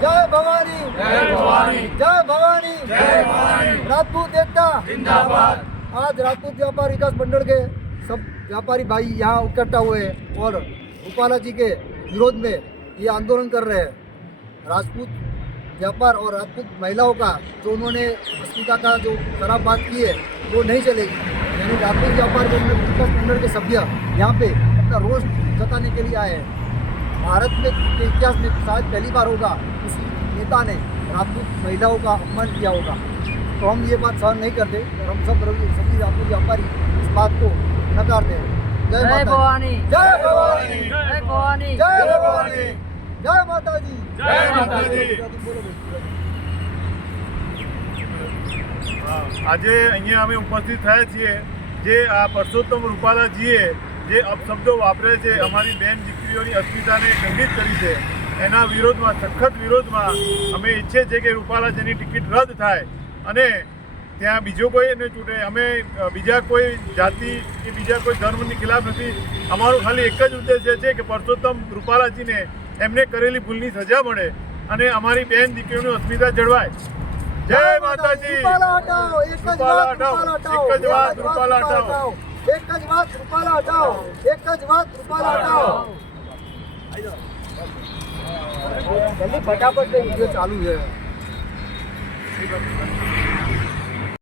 जय भवानी जय भवानी जय भवानी जय भवानी राजपूत देवता जिंदाबाद आज राजपूत व्यापार विकास मंडल के सब व्यापारी भाई यहाँ इकट्ठा हुए और रूपाला जी के विरोध में ये आंदोलन कर रहे हैं राजपूत व्यापार और राजपूत महिलाओं का जो उन्होंने अस्मिता का जो खराब बात की है वो नहीं चलेगी यानी राजपूत व्यापार मंडल विकास मंडल के सभ्य यहाँ पे अपना रोष जताने के लिए आए हैं भारत में के इतिहास में शायद पहली बार होगा किसी नेता ने राजपूत महिलाओं का अपमान किया होगा तो हम ये बात सहन नहीं करते और हम सब रवि- सभी राजपूत व्यापारी इस बात को नकारते हैं जय જય माता ભવાની दी। जय भवानी જય ભવાની जय भवानी जय माता दी जय माता दी। बोलो बोलो। આજે અહીંયા અમે ઉપસ્થિત થયા છીએ જે આ પરસોત્તમ રૂપાલાજીએ જે અપશબ્દો વાપરે છે, અમારી બેન દીકરીઓની અસ્મિતાને ખંડિત કરી છે, એના વિરોધમાં, સખત વિરોધમાં અમે ઈચ્છીએ છીએ કે રૂપાલાજીની ટિકિટ રદ થાય અને ત્યાં બીજો કોઈ એને ચૂંટે. અમે બીજા કોઈ જાતિ કે બીજા કોઈ ધર્મની ખિલાફ નથી. અમારું ખાલી એક જ ઉદ્દેશ્ય છે કે પરસોત્તમ રૂપાલાજીને એમને કરેલી ભૂલની સજા મળે અને અમારી બેન દીકરીઓની અસ્મિતા જળવાય. જય માતાજી. એક જ વાત રૂપાલા હટાવો. એક જ વાત રૂપાલા હટાવો. એક જ વાત રૂપાલા હટાવો. જલ્દી ફટાફટ વીડિયો ચાલુ છે.